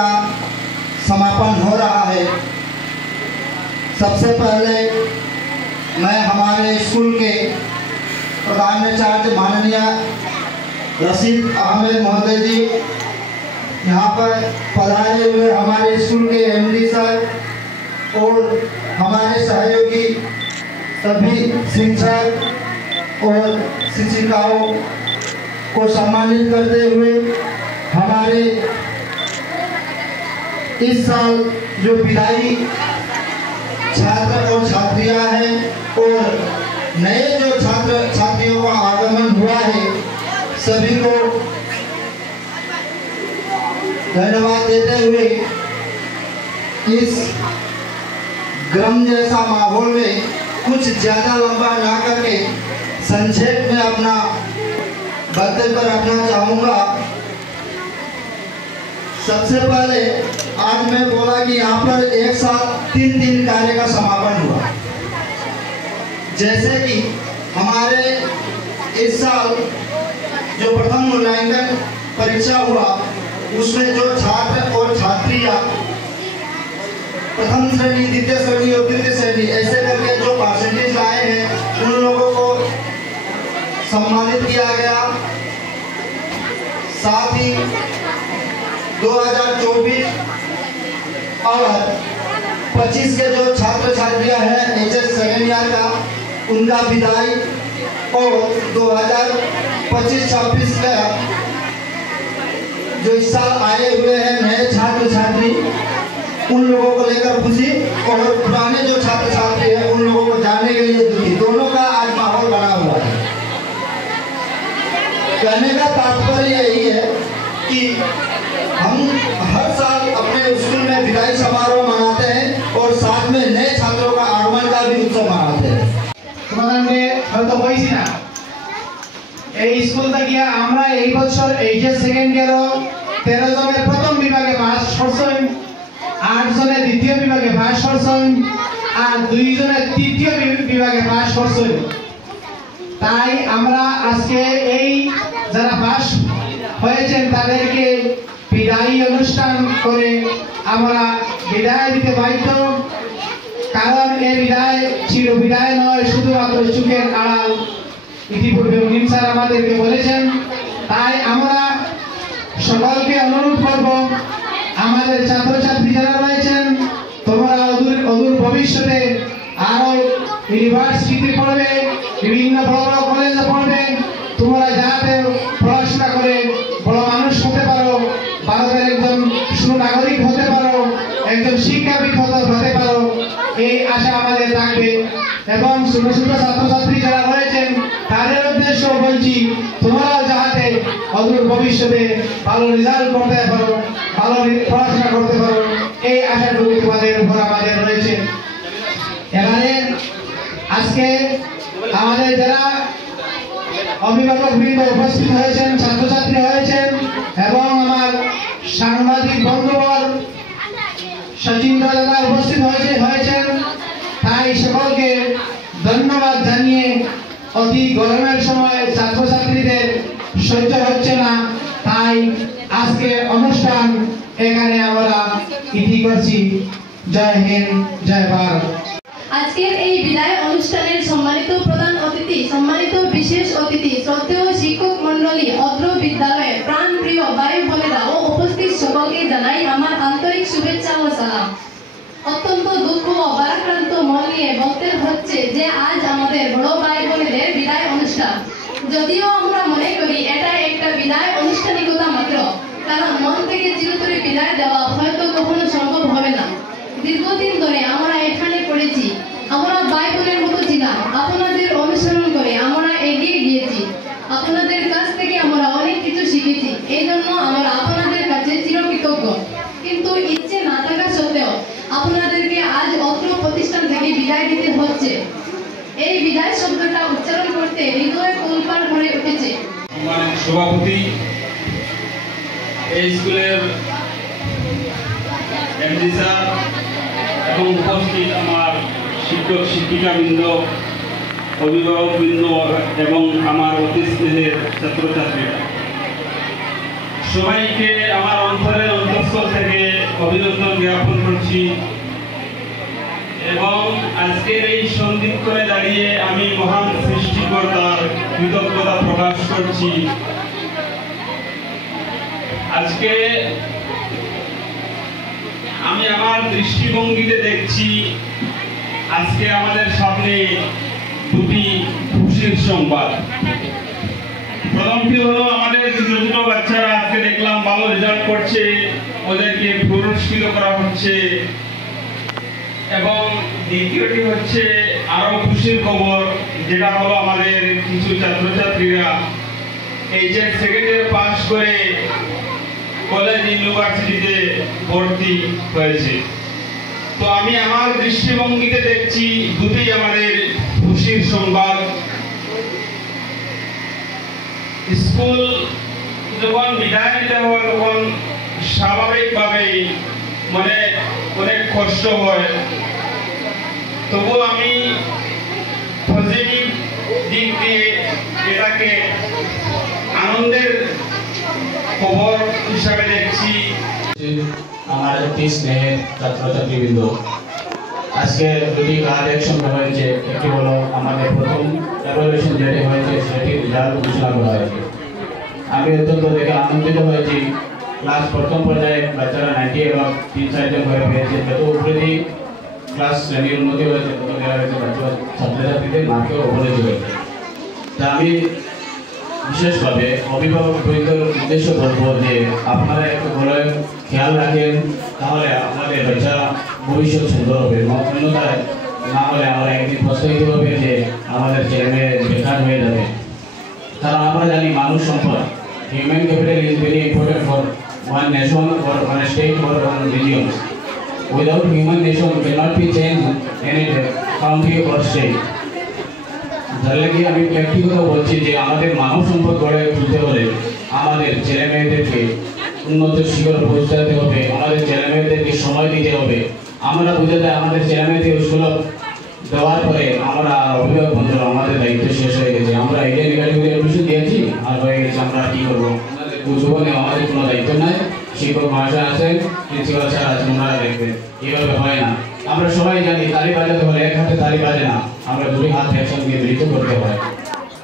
का समापन हो रहा है। सबसे पहले मैं हमारे स्कूल के प्रधानाचार्य माननीय रशीद अहमद महोदय जी, यहाँ पर पधारे हुए हमारे स्कूल के एमडी सर और हमारे सहयोगी सभी शिक्षक और शिक्षिकाओं को सम्मानित करते हुए हमारे इस साल जो विदाई छात्र और छात्रियां हैं और नए जो छात्र छात्रियों का आगमन हुआ है, सभी को धन्यवाद देते हुए इस गम जैसा माहौल में कुछ ज़्यादा लंबा ना करके संक्षेप में अपना वक्तव्य रखना चाहूँगा। सबसे पहले आज मैं बोला कि यहाँ पर एक साथ 3 कार्य का समापन हुआ। जैसे कि हमारे इस साल जो प्रथम मूल्यांकन परीक्षा हुआ, उसमें जो छात्र और छात्रियाँ प्रथम श्रेणी, द्वितीय श्रेणी और तृतीय श्रेणी ऐसे करके जो परसेंटेज लाए हैं, उन लोगों को सम्मानित किया गया। साथ ही 2024 और 25 के जो छात्र छात्रियां हैं एचएस सेकेंड ईयर का, उनका विदाई और 2025-26 का जो इस साल आए हुए हैं नए छात्र छात्री, उन लोगों को लेकर खुशी और पुराने जो छात्र छात्री हैं उन लोगों को जानने के लिए दुखी, दोनों का आज माहौल बना हुआ है। कहने का तात्पर्य यही है कि हम हर साल अपने स्कूल में विदाई समारोह मनाते हैं और साथ में नए छात्रों का आगमन का भी उत्सव मनाते हैं। তোমাদেরকে হয়তো কইছি না, এই স্কুল থেকে আমরা এই বছর এইচএস সেকেন্ড ইয়ার 13 জনের প্রথম বিভাগে পাস করছেন, 8 জনের দ্বিতীয় বিভাগে পাস করছেন আর 2 জনের তৃতীয় বিভাগে পাস করছেন। তাই আমরা আজকে এই যারা পাস হয়েছেন তাদেরকে বিদায়ী অনুষ্ঠান করে আমরা বিদায় দিতে বাধ্য। কারণ এই বিদায় চির বিদায় নয়, শুধুমাত্র চোখের আড়াল। ইতিপূর্বে মুনিম স্যার আমাদেরকে বলেছেন। তাই আমরা সকলকে অনুরোধ করব, আমাদের ছাত্রছাত্রী যারা রয়েছেন, তোমরা অদূর ভবিষ্যতে আরো ইউনিভার্সিটিতে পড়বে, বিভিন্ন বড় বড় কলেজে পড়বে, তোমরা যাতে পড়াশোনা করে বড় মানুষ হতে পারো, ভারতের একজন সুনাগরিক হতে পারো, একজন শিক্ষাবিদ হতে পারো, এই আশা আমাদের থাকবে। এবং ছোট ছোট ছাত্রছাত্রী যারা রয়েছেন তাদের উদ্দেশ্য বলছি, তোমরা যাতে অদূর ভবিষ্যতে ভালো রেজাল্ট করতে পারো, ভালো পড়াশোনা করতে পারো, এই আশাটুকু তোমাদের উপর আমাদের রয়েছে। এখানে আজকে আমাদের যারা অভিভাবক বৃন্দ উপস্থিত হয়েছেন, ছাত্রছাত্রী হয়েছেন এবং আমার সাংবাদিক বন্ধুবর সচিন দাদা উপস্থিত হয়েছেন, তাই সকলকে ধন্যবাদ জানিয়ে অতি গরমের সময় ছাত্রছাত্রীদের সহ্য হচ্ছে না, তাই আজকে অনুষ্ঠান এখানে আমরা ইতি করছি। জয় হিন্দ, জয় ভারত। আজকের এই বিদায় অনুষ্ঠানের সম্মানিত প্রধান অতিথি, সম্মানিত বিশেষ অতিথি, শ্রদ্ধেয় শিক্ষক মণ্ডলী, অত্র বিদ্যালয়ের প্রাণপ্রিয় ভাই বোনেরা ও উপস্থিত সকলকে জানাই আমার আন্তরিক শুভেচ্ছা ও সালাম। অত্যন্ত দুঃখ ও ভারাক্রান্ত মন নিয়ে বলতে হচ্ছে যে আজ আমাদের বড় ভাই বোনেদের বিদায় অনুষ্ঠান। যদিও আমরা মনে করি এটা একটা বিদায় আনুষ্ঠানিকতা মাত্র, কারণ মন থেকে চিরতরে বিদায় দেওয়া হয়তো কখনো সম্ভব হবে না। দীর্ঘদিন ধরে আমরা এখানে পড়েছি, আমরা ভাই বোনের মতো ছিলাম, আপনাদের অনুসরণ করে আমরা এগিয়ে গিয়েছি, আপনাদের কাছ থেকে আমরা অনেক কিছু শিখেছি। এই জন্য আমরা আপনাদের কাছে চিরকৃতজ্ঞ। কিন্তু ইচ্ছে না থাকা সত্ত্বেও আপনাদেরকে আজ অত্র প্রতিষ্ঠান থেকে বিদায় দিতে হচ্ছে। এই বিদায় শব্দটা উচ্চারণ করতে হৃদয় তোলপাড় করে উঠেছে। সভাপতি, এই স্কুলের এমডি স্যার এবং উপস্থিত আমার শিক্ষক শিক্ষিকাবৃন্দ, অভিভাবকবৃন্দ এবং আমার অতি স্নেহের ছাত্রছাত্রীরা, সবাইকে আমার অন্তরের অন্তঃস্থল থেকে অভিনন্দন জ্ঞাপন করছি এবং আজকের এই সন্ধিক্ষণে দাঁড়িয়ে আমি মহান সৃষ্টিকর্তার কৃতজ্ঞতা প্রকাশ করছি। আজকে আমি আমার দৃষ্টিভঙ্গিতে দেখছি আজকে আমাদের সামনে দুটি খুশির সংবাদ। প্রথমটি হলো আমাদের ছোট ছোট বাচ্চারা আজকে দেখলাম ভালো রেজাল্ট করছে, ওদেরকে পুরস্কৃত করা হচ্ছে। এবং দ্বিতীয়টি হচ্ছে আরো খুশির খবর, যেটা হলো আমাদের কিছু ছাত্রছাত্রীরা এইচএস সেকেন্ড ইয়ার পাস করে কলেজ ইউনিভার্সিটিতে ভর্তি হয়েছে। তো আমি আমার দৃষ্টিভঙ্গিতে দেখছি দুটি আমাদের খুশির সংবাদ। স্কুল যখন বিদায় নিতে হয় তখন স্বাভাবিকভাবেই মানে অনেক কষ্ট হয়, তবু আমি পজিটিভ দিক দিয়ে এটাকে আনন্দের খবর হিসাবে দেখছি। আমার একটি স্নেহের ছাত্রছাত্রীবৃন্দ, আজকে দুটি কাজ একসঙ্গে হয়েছে। একটি হলো আমাদের প্রথম এভালুয়েশন যেটি হয়েছে সেটি রেজাল্ট ঘোষণা করা হয়েছে। আমি অত্যন্ত দেখে আনন্দিত হয়েছি। ক্লাস প্রথম পর্যায়ে বাচ্চারা 90 এবং 3-4 জন করে পেয়েছে। যত উপরে ক্লাস শ্রেণীর উন্নতি হয়েছে তত দেখা গেছে ছাত্রছাত্রীদের মার্কেও অবনতি হয়েছে। তা আমি বিশেষভাবে অভিভাবকদের উদ্দেশ্য বলবো যে আপনারা একটু ভালো খেয়াল রাখেন, তাহলে আমাদের বাচ্চারা ভবিষ্যৎ সুন্দর হবে। অন্যথায় না হলে আমরা একদিন প্রস্তুত হবে যে আমাদের ছেলে মেয়ে বেকার হয়ে যাবে। কারণ আমরা জানি মানুষ সম্পদ, human capital is very important for one nation or one state or one region. Without human nation cannot be changed any country or state. তার লাগে আমি ব্যক্তিগত বলছি যে আমাদের মানব সম্পদ গড়ে তুলতে হলে আমাদের ছেলে মেয়েদেরকে উন্নত শিক্ষার পৌঁছাতে হবে, আমাদের ছেলে মেয়েদেরকে সময় দিতে হবে। আমরা বুঝে যায় আমাদের ছেলে মেয়েদের সুলভ দেওয়ার পরে আমরা অভিভাবক বন্ধুরা আমাদের দায়িত্ব শেষ হয়ে গেছে। আমরা ইন্ডিয়ান একাডেমিতে এডমিশন দিয়েছি আর হয়ে গেছে, আমরা কি করবো? জীবনে আমাদের কোনো দায়িত্ব নাই। শিক্ষক মহাশয় আছেন, প্রিন্সিপাল স্যার আছেন, ওনারা দেখবেন। এইভাবে হয় না। আমরা সবাই জানি তালি বাজাতে হলে এক হাতে তালি বাজে না, আমরা দুই হাত একসঙ্গে মিলিত করতে হয়।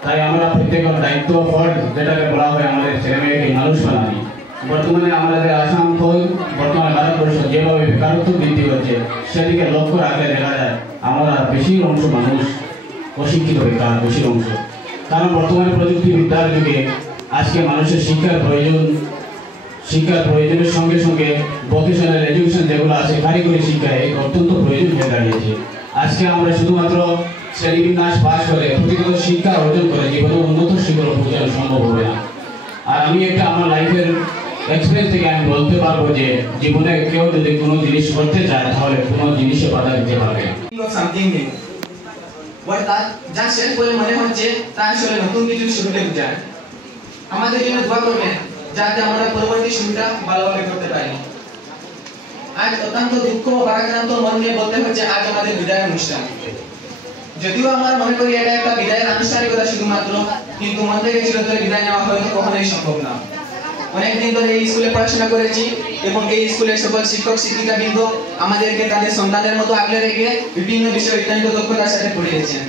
তাই আমরা প্রত্যেকের দায়িত্ব ফর্জ যেটাকে বলা হয় আমাদের ছেলে মেয়েকে মানুষ বানানি। বর্তমানে আমাদের আসাম বর্তমানে ভারতবর্ষ যেভাবে বেকারত্ব বৃদ্ধি হচ্ছে সেদিকে লক্ষ্য রাখলে দেখা যায় আমরা বেশি অংশ মানুষ অশিক্ষিত বেকার, বেশি অংশ। কারণ বর্তমানে প্রযুক্তিবিদ্যার যুগে আজকে মানুষের শিক্ষার প্রয়োজনের সঙ্গে সঙ্গে ভোকেশনাল এডুকেশন যেগুলো আছে কারিগরি শিক্ষা এই অত্যন্ত প্রয়োজন হয়ে দাঁড়িয়েছে। আজকে আমরা শুধুমাত্র শ্রেণীবিন্যাস পাস করে প্রতিগত শিক্ষা অর্জন করে জীবনে উন্নত শিক্ষার পৌঁছানো সম্ভব হবে না। আর আমি একটা আমার লাইফের এক্সপিরিয়েন্স থেকে আমি বলতে পারবো যে জীবনে কেউ যদি কোনো জিনিস করতে চায় তাহলে কোনো জিনিসে বাধা দিতে পারবে। যা শেষ বলে মনে হচ্ছে তা আসলে নতুন কিছু শুরুতে যায়। আমাদের জন্য দোয়া করবেন যাতে আমরা পরবর্তী শুরুটা ভালোভাবে করতে পারি। আজ অত্যন্ত দুঃখ ও ভারাক্রান্ত মন নিয়ে বলতে হচ্ছে আজ আমাদের বিদায় অনুষ্ঠান। যদিও আমার মনে করি এটা একটা বিদায়ের আনুষ্ঠানিকতা শুধুমাত্র, কিন্তু মন থেকে চিরতরে বিদায় নেওয়া হয়তো কখনোই সম্ভব না। অনেকদিন ধরে এই স্কুলে পড়াশোনা করেছি এবং এই স্কুলের সকল শিক্ষক শিক্ষিকাবৃন্দ আমাদেরকে তাদের সন্তানের মতো আগলে রেখে বিভিন্ন বিষয়ে অত্যন্ত দক্ষতার সাথে পড়িয়েছেন।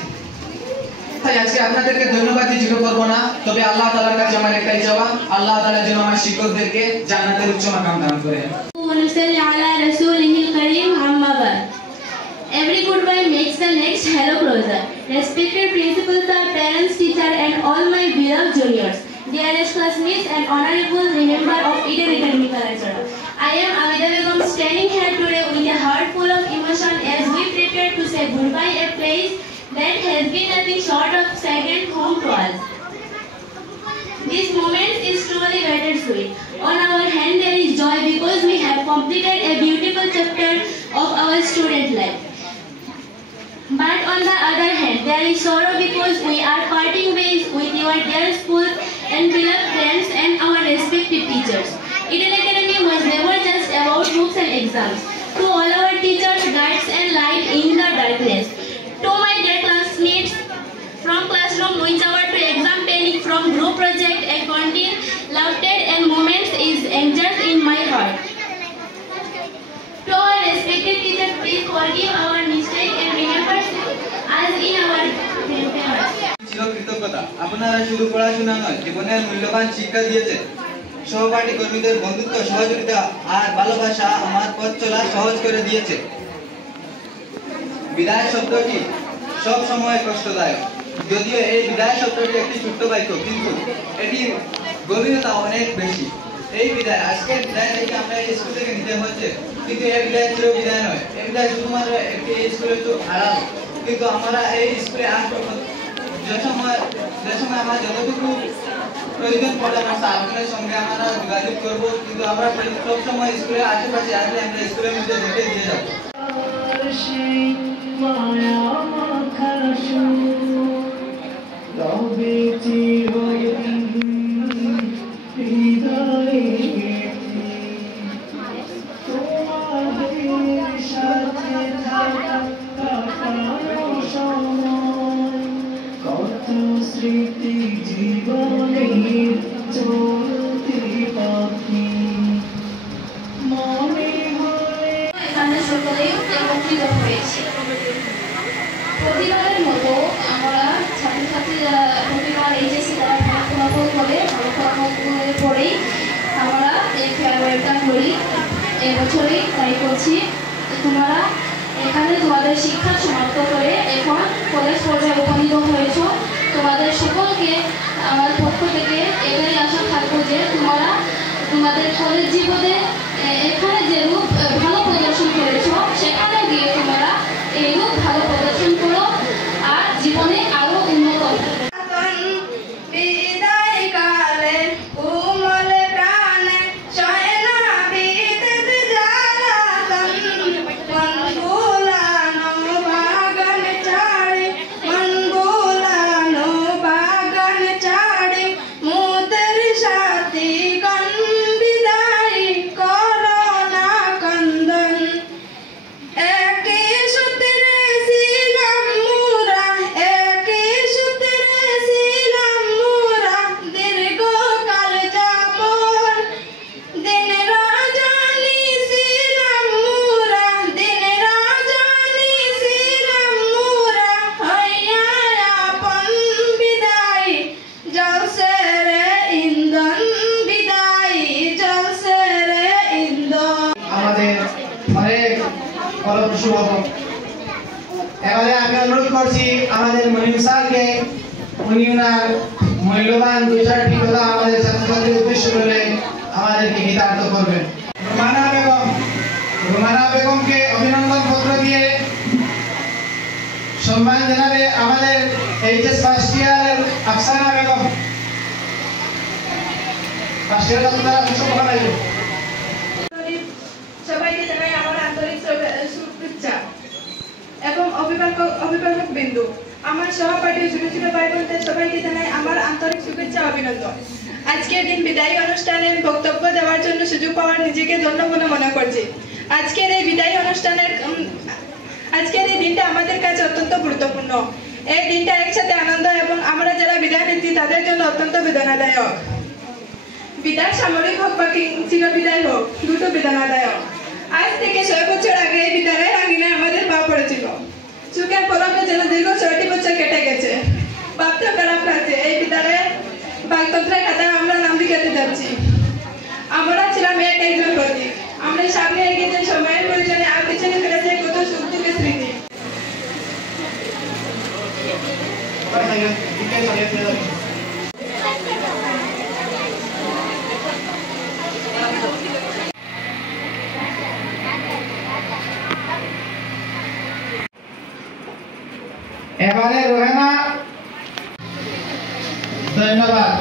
তাই আজকে আপনাদেরকে ধন্যবাদ দিয়ে করবো না, তবে আল্লাহ তাআলার কাছে আমার একটাই চাওয়া, আল্লাহ তাআলা যেন আমার শিক্ষকদেরকে জান্নাতের উচ্চ মাকাম দান করেন। Every goodbye makes the next hello closer. Respected principal sir, parents, teacher and all my beloved juniors, dearest classmates and honorable member of Eden Academic Lecturer. I am Amida Begum standing here today with a heart full of emotion as we prepare to say goodbye a place that has been nothing short of second home to us. This moment is truly bittersweet. On our hand there is joy because we have completed a beautiful chapter of our student life. But on the other hand, there is sorrow because we are parting ways with your dear school and beloved friends and our respected teachers. Eden Academy was never just about books and exams. To all our teachers, guides and light in the darkness. To my dear classmates, from classroom lunch hour to exam panic, from group project and canteen, laughter and moments is anchored in my heart. আপনারা শুধু পড়াশোনা নয়, জীবনের মূল্যবান শিক্ষা দিয়েছেন। সহপাঠী কর্মীদের বন্ধুত্ব, সহযোগিতা আর ভালোবাসা আমার পথ চলা সহজ করে দিয়েছে। বিদায় শব্দটি সব সময় কষ্টদায়ক। যদিও এই বিদায় শব্দটি একটি ছোট্ট বাক্য, কিন্তু এটির গভীরতা অনেক বেশি। এই বিদায়, আজকের বিদায় থেকে আমরা এই স্কুল থেকে নিতে হচ্ছে, কিন্তু এই বিদায় ছিল বিদায় নয়। এই বিদায় শুধুমাত্র একটি স্কুলের তো আড়াল। কিন্তু আমরা এই স্কুলে আসবো যে সময় আমার যতটুকু প্রয়োজন পড়ে আমার স্যারদের সঙ্গে আমরা যোগাযোগ করবো, কিন্তু আমরা সব সময় স্কুলের আশেপাশে আসলে আমরা স্কুলের মধ্যে ঢুকে দিয়ে যাবো। স্মৃতি জীবনের চলতি পাখি মনে হয়। এখানে সকলেই একত্রিত হয়েছে। প্রতিবারের মতো আমরা ছাত্রছাত্রী যারা প্রতিবার এইচএসসি তারা ভালো ফলাফল করে, ভালো ফলাফল পরেই আমরা এই ফেয়ারওয়েলটা করি। এবছরই তাই করছি। তোমরা এখানে তোমাদের শিক্ষা সমাপ্ত করে এখন কলেজ পর্যায়ে উপনীত হয়েছ। তোমাদের সকলকে আমার পক্ষ থেকে এটাই আশা থাকবো যে তোমরা তোমাদের কলেজ জীবনে এখানে যে রূপ ভালো প্রদর্শন করেছ, সেখানে গিয়ে তোমরা এই রূপ ভালো প্রদর্শন করো আর জীবনে আরো উন্নত হবে। এবারে আমি অনুরোধ করছি আমাদের মনিম স্যারকে, উনি ওনার মূল্যবান 2-4টি কথা আমাদের ছাত্রছাত্রীদের উদ্দেশ্য করে আমাদেরকে হিতার্থ করবেন। রুমানা বেগমকে অভিনন্দন পত্র দিয়ে সম্মান জানাবে আমাদের এইচএস ফার্স্ট ইয়ারের আফসানা বেগম। ফার্স্ট ইয়ারের ছাত্ররা শুভেচ্ছা জানাই। সবাইকে জানাই আমার আন্তরিক শুভেচ্ছা এবং অভিভাবক বিন্দু, আমার সহপাঠী ছোট ছোট ভাই বোনদের সবাইকে জানাই আমার আন্তরিক শুভেচ্ছা অভিনন্দন। আজকের দিন বিদায়ী অনুষ্ঠানের বক্তব্য দেওয়ার জন্য সুযোগ পাওয়ার নিজেকে ধন্য বলে মনে করছি। আজকের এই দিনটা আমাদের কাছে অত্যন্ত গুরুত্বপূর্ণ। এই দিনটা একসাথে আনন্দ এবং আমরা যারা বিদায় নিচ্ছি তাদের জন্য অত্যন্ত বেদনাদায়ক। বিদায় সামরিক হোক বা চিরবিদায় হোক, দুটো বেদনাদায়ক। আজ থেকে 6 বছর আগে এই বিদ্যালয়ের আঙিনায় আমাদের পা পড়েছিল। চোখের পলকে যেন দীর্ঘ 6টি বছর কেটে গেছে। ভাবতে খারাপ লাগছে, এই বিদ্যালয়ে বাগতন্ত্রের খাতায় আমরা নাম লিখাতে যাচ্ছি। আমরা ছিলাম একজন প্রতীক। আমরা সামনে এগিয়ে যে সময়ের প্রয়োজনে আর পিছনে ফেলেছে কত সুখ দুঃখের স্মৃতি। এবারে রোহেনা, ধন্যবাদ।